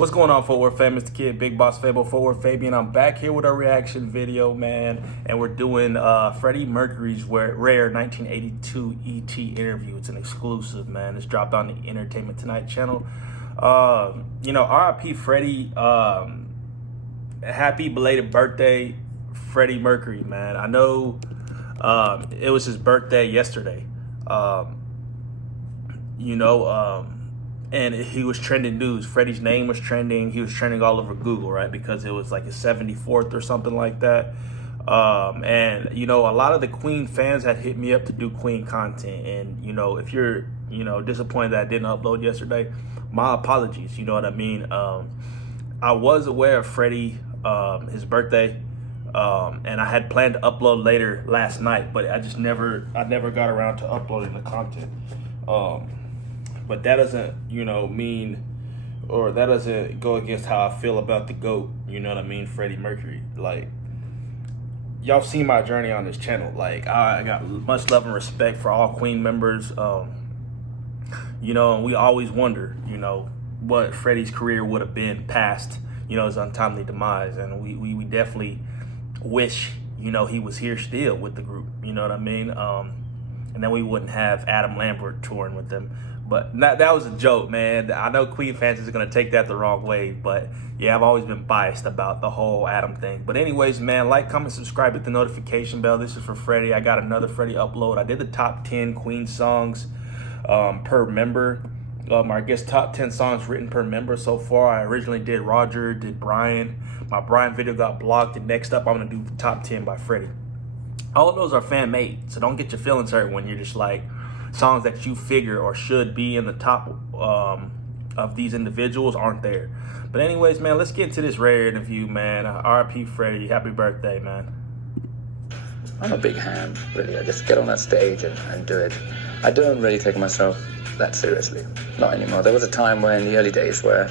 What's going on, Fort Worth fam? It's the kid, Big Boss Fable, Fort Worth Fabian. I'm back here with a reaction video, man. And we're doing Freddie Mercury's Rare 1982 ET interview. It's an exclusive, man. It's dropped on the Entertainment Tonight channel. RIP Freddie. Happy belated birthday, Freddie Mercury, man. I know it was his birthday yesterday. And he was trending news. Freddie's name was trending. He was trending all over Google, right? Because it was like his 74th or something like that. And a lot of the Queen fans had hit me up to do Queen content. And, if you're, disappointed that I didn't upload yesterday, my apologies. You know what I mean? I was aware of Freddie, his birthday. And I had planned to upload later last night, but I never got around to uploading the content. But that doesn't, mean, or that doesn't go against how I feel about the GOAT, you know what I mean, Freddie Mercury. Like, y'all see my journey on this channel. Like, I got much love and respect for all Queen members. And we always wonder, what Freddie's career would have been past, his untimely demise. And we definitely wish, he was here still with the group, you know what I mean? And then we wouldn't have Adam Lambert touring with them. But that was a joke, man. I know Queen fans is going to take that the wrong way. But, yeah, I've always been biased about the whole Adam thing. But anyways, man, like, comment, subscribe, hit the notification bell. This is for Freddie. I got another Freddie upload. I did the top 10 Queen songs per member. I guess top 10 songs written per member so far. I originally did Roger, did Brian. My Brian video got blocked. And next up, I'm going to do the top 10 by Freddie. All of those are fan-made. So don't get your feelings hurt when you're just like, songs that you figure or should be in the top of these individuals aren't there. But anyways, man, let's get into this Rare interview, man. RIP Freddie, happy birthday, man. I'm a big ham, really. I just get on that stage and do it. I don't really take myself that seriously, not anymore. There was a time where in the early days where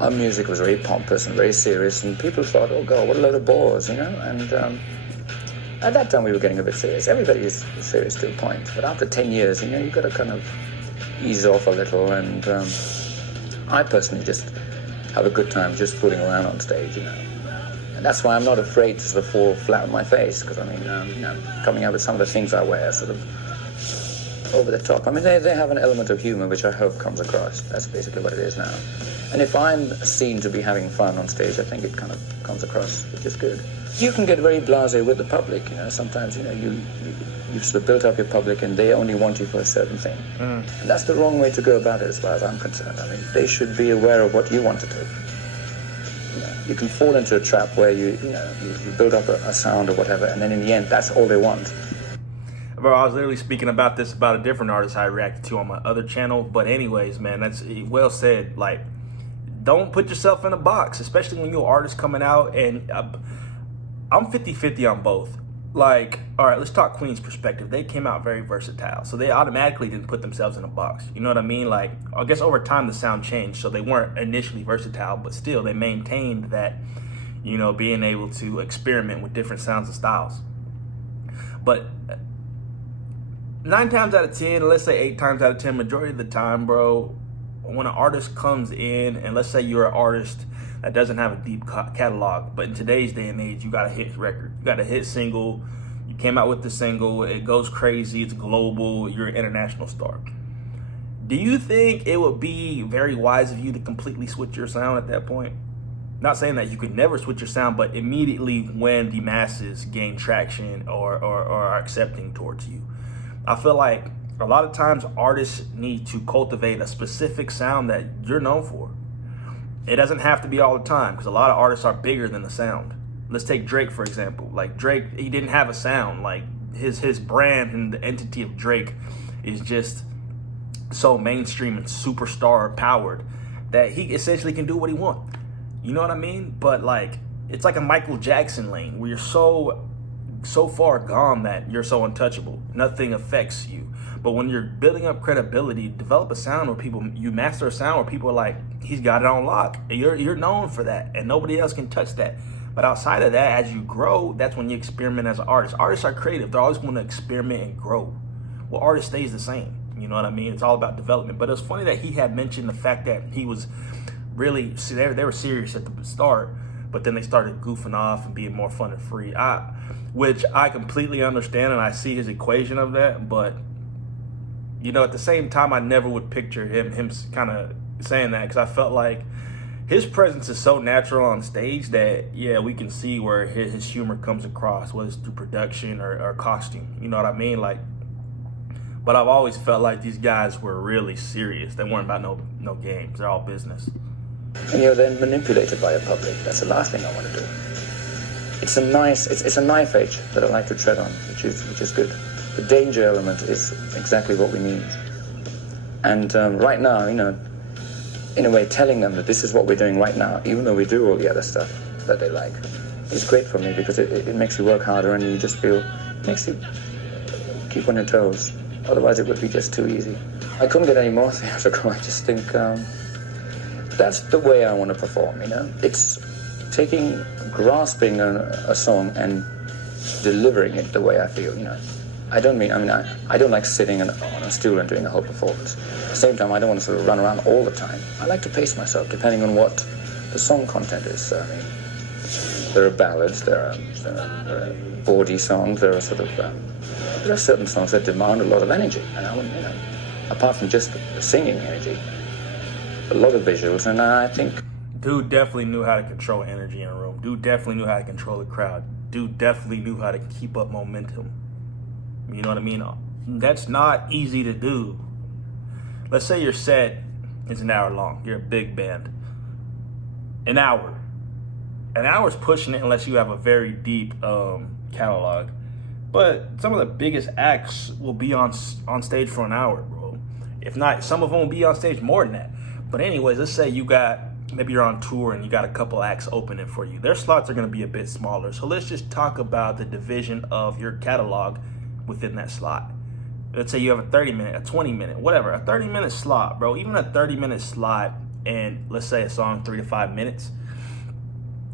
our music was very pompous and very serious, and people thought, oh God, what a load of bores, and at that time, we were getting a bit serious. Everybody is serious to a point. But after 10 years, you've got to kind of ease off a little. And I personally just have a good time just fooling around on stage, And that's why I'm not afraid to sort of fall flat on my face. Because, coming out with some of the things I wear sort of over the top. They have an element of humor, which I hope comes across. That's basically what it is now. And if I'm seen to be having fun on stage, I think it kind of comes across, which is good. You can get very blasé with the public, Sometimes, you've sort of built up your public and they only want you for a certain thing. And that's the wrong way to go about it as far as I'm concerned. They should be aware of what you want to do. You can fall into a trap where you build up a sound or whatever, and then in the end, that's all they want. Bro, I was literally speaking about this about a different artist I reacted to on my other channel. But anyways, man, that's well said. Like, don't put yourself in a box, especially when you're an artist coming out. And I'm 50-50 on both. Like, all right, let's talk Queen's perspective. They came out very versatile, so they automatically didn't put themselves in a box. You know what I mean? Like, I guess over time the sound changed, so they weren't initially versatile, but still they maintained that, being able to experiment with different sounds and styles. But 9 times out of 10, let's say 8 times out of 10, majority of the time, bro, when an artist comes in, and let's say you're an artist that doesn't have a deep catalog, but in today's day and age, you got a hit record, you got a hit single, you came out with the single, it goes crazy, it's global, you're an international star. Do you think it would be very wise of you to completely switch your sound at that point? Not saying that you could never switch your sound, but immediately when the masses gain traction or are accepting towards you. I feel like a lot of times artists need to cultivate a specific sound that you're known for. It doesn't have to be all the time, because a lot of artists are bigger than the sound. Let's take Drake, for example. Like, Drake, he didn't have a sound. Like, his brand and the entity of Drake is just so mainstream and superstar powered that he essentially can do what he wants. You know what I mean? But, like, it's like a Michael Jackson lane where you're so far gone that you're so untouchable. Nothing affects you. But when you're building up credibility, develop a sound where you master a sound where people are like, he's got it on lock. You're known for that, and nobody else can touch that. But outside of that, as you grow, that's when you experiment as an artist. Artists are creative. They're always going to experiment and grow. Well, artist stays the same. You know what I mean? It's all about development. But it's funny that he had mentioned the fact that he was really, see, they were serious at the start, but then they started goofing off and being more fun and free. Which I completely understand, and I see his equation of that. But you know, at the same time, I never would picture him kind of saying that, because I felt like his presence is so natural on stage that, yeah, we can see where his humor comes across, whether it's through production or costume. You know what I mean? Like, but I've always felt like these guys were really serious. They weren't about no games. They're all business. And you're then manipulated by a public. That's the last thing I want to do. It's a knife edge that I like to tread on, which is good. The danger element is exactly what we need. And right now, you know, in a way, telling them that this is what we're doing right now, even though we do all the other stuff that they like, is great for me, because it makes you work harder, and you just feel, makes you keep on your toes. Otherwise, it would be just too easy. I couldn't get any more theatrical. I just think that's the way I want to perform, you know? It's grasping a song and delivering it the way I feel, you know? I don't like sitting on a stool and doing a whole performance. At the same time, I don't want to sort of run around all the time. I like to pace myself depending on what the song content is. I mean, there are ballads, there are bawdy songs, there are certain songs that demand a lot of energy. And I want, you know, apart from just the singing energy, a lot of visuals, and I think... Dude definitely knew how to control energy in a room. Dude definitely knew how to control the crowd. Dude definitely knew how to keep up momentum. You know what I mean? That's not easy to do. Let's say your set is an hour long. You're a big band. An hour. An hour's pushing it unless you have a very deep catalog. But some of the biggest acts will be on stage for an hour, bro. If not, some of them will be on stage more than that. But anyways, let's say maybe you're on tour and you got a couple acts opening for you. Their slots are going to be a bit smaller. So let's just talk about the division of your catalog within that slot. Let's say you have a 30-minute, a 20-minute, whatever, a 30-minute slot, bro. Even a 30-minute slot, and let's say a song 3 to 5 minutes.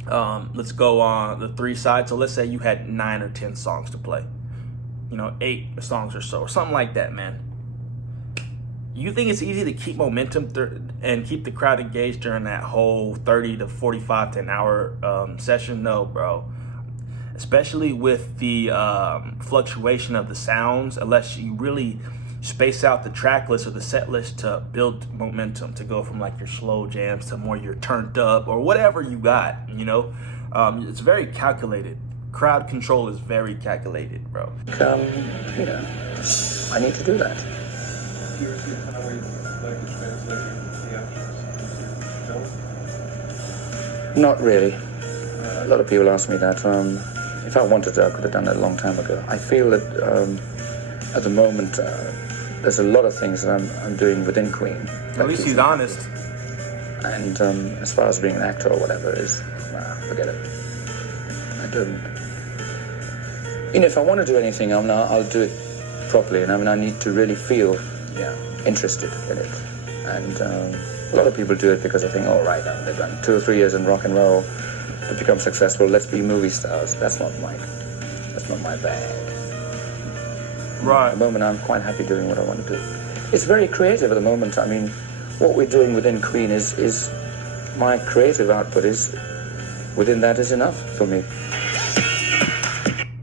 Let's go on the 3 sides. So let's say you had 9 or 10 songs to play. You know, 8 songs or so, or something like that, man. You think it's easy to keep momentum and keep the crowd engaged during that whole 30 to 45 to an hour session? No, bro. Especially with the fluctuation of the sounds, unless you really space out the track list or the set list to build momentum, to go from like your slow jams to more your turned up or whatever you got, you know? It's very calculated. Crowd control is very calculated, bro. You know, I need to do that. Not really. A lot of people ask me that. If I wanted to, I could have done it a long time ago. I feel that at the moment, there's a lot of things that I'm doing within Queen. At least he's honest. And as far as being an actor or whatever forget it. I don't. You know, if I want to do anything, I'll do it properly. And I need to really feel interested in it. And a lot of people do it because they think, oh, right, they've done 2 or 3 years in rock and roll to become successful. Let's be movie stars. That's not my bag. Right. At the moment, I'm quite happy doing what I want to do. It's very creative at the moment. I mean, what we're doing within Queen is my creative output is within that is enough for me.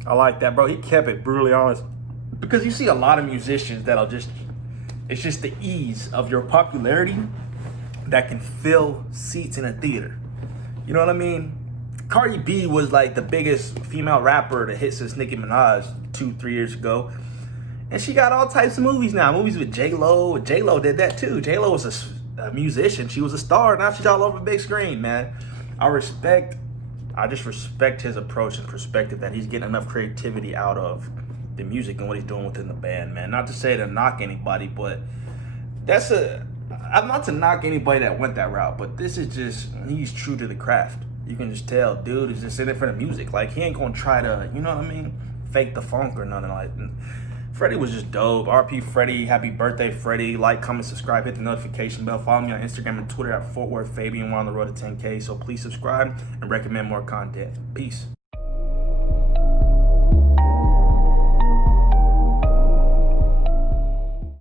I like that, bro. He kept it brutally honest. Because you see a lot of musicians it's just the ease of your popularity that can fill seats in a theater. You know what I mean? Cardi B was like the biggest female rapper to hit since Nicki Minaj 2-3 years ago. And she got all types of movies now. Movies with J-Lo. J-Lo did that too. J-Lo was a musician. She was a star. Now she's all over the big screen, man. I just respect his approach and perspective that he's getting enough creativity out of the music and what he's doing within the band, man. Not to say to knock anybody, but I'm not to knock anybody that went that route, but this is just, he's true to the craft. You can just tell, dude is just in it for the music. Like, he ain't gonna try to, you know what I mean, fake the funk or nothing like that. Freddie was just dope. RP Freddie, happy birthday, Freddie. Like, comment, subscribe, hit the notification bell. Follow me on Instagram and Twitter at Fort Worth Fabian. We're on the road to 10K, so please subscribe and recommend more content. Peace.